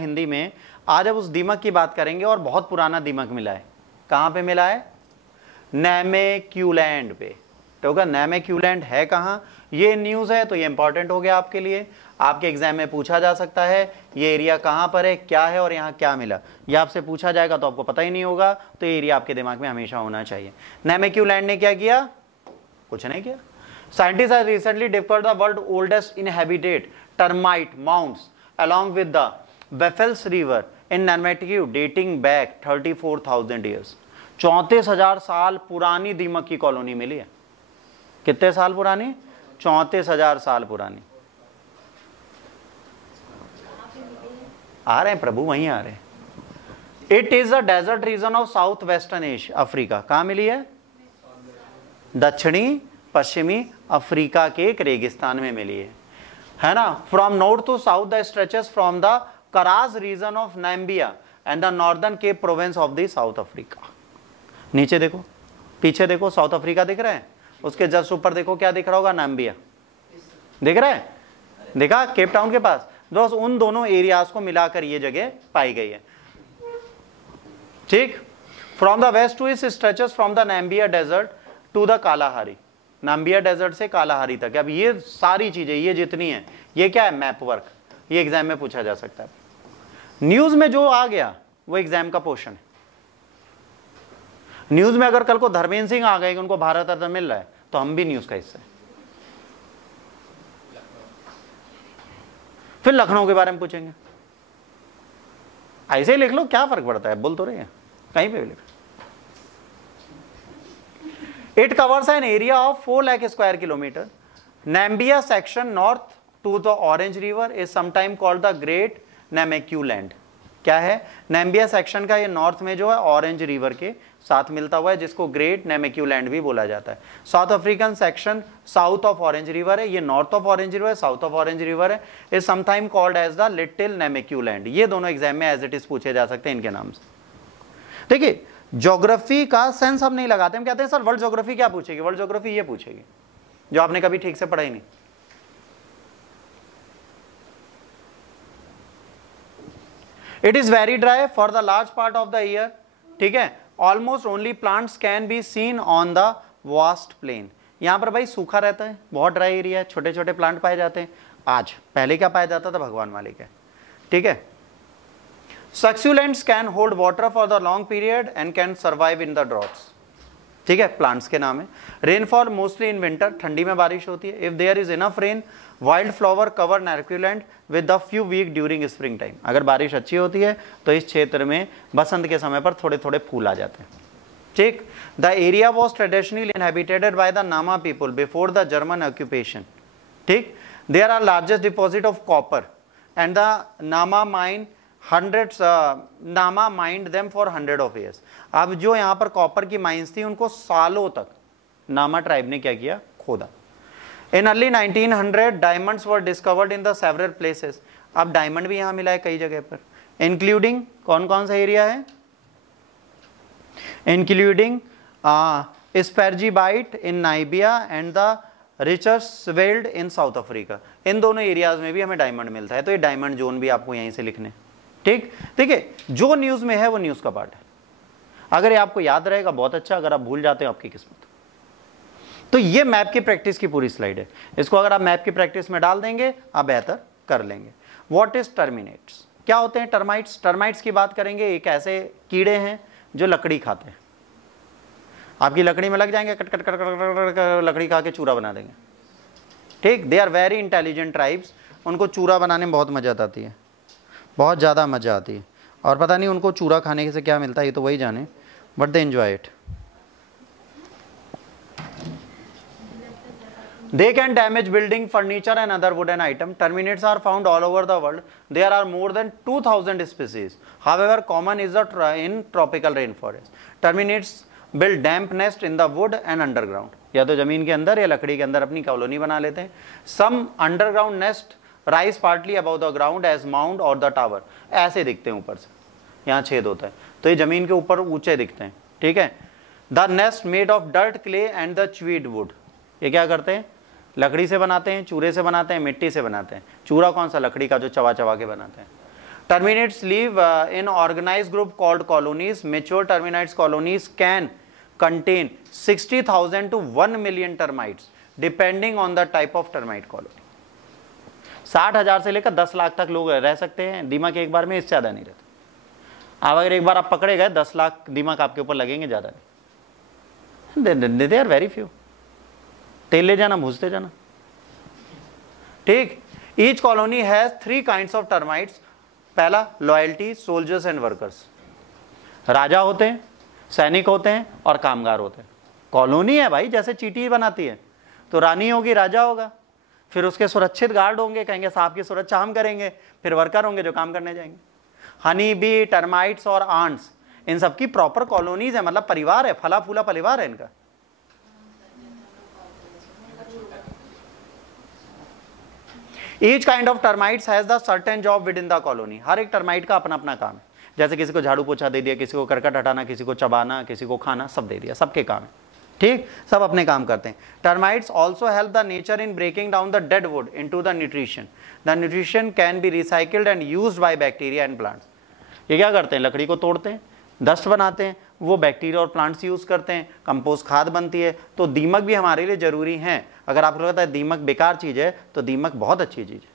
हिंदी में। आज अब उस दीमक की बात करेंगे और बहुत पुराना दीमक मिला है। कहाँ पे मिला है? नैमेक्यूलैंड पे। तो होगा नैमेक्यूलैंड है कहाँ? ये न्यूज़ है तो ये इंपॉर्टेंट हो गया आपके लिए। आपके एग्जाम में पूछा जा सकता है ये एरिया कहाँ पर है, क्या है और यहाँ क्या मिला। ये आपसे पूछा जाएगा तो आपको पता ही नहीं होगा, तो ये एरिया आपके दिमाग में हमेशा होना चाहिए। नैमेक्यूलैंड ने क्या किया? कुछ नहीं किया। Scientist have recently discovered the world oldest inhabited termite mounts along with the Weffels River in Namekiw dating back 34,000 years। 34,000 साल पुरानी दीमक की कॉलोनी मिली है। कितने साल पुरानी? 34,000 साल पुरानी। आ रहे हैं प्रभु, वहीं आ रहे हैं। It is a desert region of south western Asia, Africa. कहां मिली है? दक्षिणी पश्चिमी अफ्रीका के एक रेगिस्तान में मिली है ना। From north to south the stretches from the Karas region of Namibia and the Northern Cape Province of the South Africa. नीचे देखो, पीछे देखो, साउथ अफ्रीका दिख रहा है, उसके जस्ट ऊपर देखो क्या दिख रहा होगा? नाम्बिया दिख रहा है, देखा? केप टाउन के पास। दोस्त उन दोनों एरियाज को मिलाकर ये जगह पाई गई है, ठीक। From the west to east stretches from the Namibia desert to the Kalahari. Namibia desert से कालाहारी तक। अब ये सारी चीजें, ये जितनी है, ये क्या है? Map work. ये एग्जाम में पूछा जा सकता है। न्यूज में जो आ गया वो एग्जाम का पोर्शन है। न्यूज में अगर कल को धर्मेंद्र सिंह आ गए कि उनको भारत रत्न मिल रहा है, तो हम भी न्यूज का हिस्सा है। फिर लखनऊ के बारे में पूछेंगे, ऐसे ही लिख लो, क्या फर्क पड़ता है, बोल तो रहे हैं, कहीं पे भी लिख। It covers an area of 4 lakh square kilometer. Nambia section north to the Orange River is sometimes called the Great Namekiw Land। क्या है? नाम्बिया सेक्शन का ये नॉर्थ में जो है ऑरेंज रिवर के साथ मिलता हुआ है, जिसको ग्रेट नामेक्यू लैंड भी बोला जाता है। South African section south of Orange River है, ये नॉर्थ ऑफ ऑरेंज रिवर है, साउथ ऑफ ऑरेंज रिवर है, is sometime called as the little Namaqualand. ये दोनों एग्जाम में एज इट इज पूछे जा सकते हैं इनके नाम से। देखिए, ज्योग्राफी का सेंस हम नहीं लगाते, हम कहते हैं सर वर्ल्ड ज्योग्राफी क्या पूछेगी? वर्ल्ड ज्योग्राफी ये पूछेगी जो आपने कभी ठीक से पढ़ा ही नहीं। It is very dry for the large part of the year, ठीक है। Almost only plants can be seen on the vast plain. यहां पर भाई सूखा रहता है, बहुत ड्राई एरिया है, छोटे छोटे प्लांट पाए जाते हैं। आज पहले क्या पाया जाता था? भगवान मालिक है, ठीक है। Succulents can hold water for the long period and can survive in the droughts, ठीक है, प्लांट्स के नाम है। रेनफॉल मोस्टली इन विंटर, ठंडी में बारिश होती है। If there is enough rain wild flower cover Namaqualand with the few week during spring time. अगर बारिश अच्छी होती है तो इस क्षेत्र में बसंत के समय पर थोड़े थोड़े फूल आ जाते हैं, ठीक। The area was traditionally inhabited by the Nama people before the German occupation, ठीक। There are largest deposit of copper and the Nama mine Nama mined them for 100 of years। अब जो यहाँ पर कॉपर की माइंस थी उनको सालों तक नामा ट्राइब ने क्या किया? खोदा। In early 1900 diamonds were discovered in the several places. अब डायमंड भी यहाँ मिला है कई जगह पर, इंक्लूडिंग कौन कौन सा एरिया है? Including Sperrgebiet in Namibia and the Richtersveld in South Africa. इन दोनों एरियाज में भी हमें डायमंड मिलता है, तो ये डायमंड जोन भी आपको यहीं से लिखने, ठीक। देखिए, जो न्यूज में है वो न्यूज का पार्ट है। अगर ये आपको याद रहेगा बहुत अच्छा, अगर आप भूल जाते हो आपकी किस्मत। तो ये मैप की प्रैक्टिस की पूरी स्लाइड है। इसको अगर आप मैप की प्रैक्टिस में डाल देंगे आप बेहतर कर लेंगे। What is terminates? क्या होते हैं टर्माइट्स? टर्माइट्स की बात करेंगे, एक ऐसे कीड़े हैं जो लकड़ी खाते हैं। आपकी लकड़ी में लग जाएंगे, कट कट कट कट कट लकड़ी खा के चूरा बना देंगे, ठीक। They are very intelligent tribes. उनको चूरा बनाने में बहुत मजा आती है, बहुत ज़्यादा मज़ा आती है। और पता नहीं उनको चूरा खाने से क्या मिलता है, ये तो वही जाने, but they enjoy it. They can damage building, furniture and other wooden item. Termites are found all over the world. There are more than 2000 species. However common is in tropical rain forest. Termites build damp nest in the wood and underground. या तो जमीन के अंदर या लकड़ी के अंदर अपनी कॉलोनी बना लेते हैं। Some underground nest rise partly above the ground as mound और द टावर। ऐसे दिखते हैं ऊपर से, यहाँ छेद होता है, तो ये जमीन के ऊपर ऊंचे दिखते हैं, ठीक है। The nest made of dirt clay and the chewed wood. ये क्या करते हैं? लकड़ी से बनाते हैं, चूरे से बनाते हैं, मिट्टी से बनाते हैं। चूरा कौन सा? लकड़ी का, जो चबा चबा के बनाते हैं। Termites live in organized group called colonies. Mature termites colonies can contain 60,000 to 1 million termites depending on the type of termite colony. 60,000 से लेकर 10 लाख तक लोग रह सकते हैं दीमक एक बार में, इससे ज़्यादा नहीं रहता। अब अगर एक बार आप पकड़े गए 10 लाख दीमक आपके ऊपर लगेंगे, ज़्यादा नहीं। They are very few. तेल ले जाना, भूजते जाना, ठीक। Each colony has 3 kinds of termites. पहला लॉयल्टी, सोल्जर्स एंड वर्कर्स। राजा होते हैं, सैनिक होते हैं और कामगार होते हैं। कॉलोनी है भाई, जैसे चींटी बनाती है तो रानी होगी, राजा होगा, फिर उसके सुरक्षित गार्ड होंगे, कहेंगे साहब की सुरक्षा हम करेंगे, फिर वर्कर होंगे जो काम करने जाएंगे। हनी बी, टर्माइट्स और आंट्स, इन सब की प्रॉपर कॉलोनीज है, मतलब परिवार है, फला फूला परिवार है इनका। Each kind of termites has the certain job within the colony. हर एक टर्माइट का अपना अपना काम है। जैसे किसी को झाड़ू पोछा दे दिया, किसी को करकट हटाना, किसी को चबाना, किसी को खाना, सब दे दिया, सबके काम है, ठीक, सब अपने काम करते हैं। Termites also help the nature in breaking down the dead wood into the nutrition. The nutrition can be recycled and used by bacteria and plants. ये क्या करते हैं, लकड़ी को तोड़ते हैं, डस्ट बनाते हैं, वो बैक्टीरिया और प्लांट्स यूज करते हैं, कंपोस्ट खाद बनती है। तो दीमक भी हमारे लिए जरूरी है। अगर आपको लगता है दीमक बेकार चीज है तो दीमक बहुत अच्छी चीज है।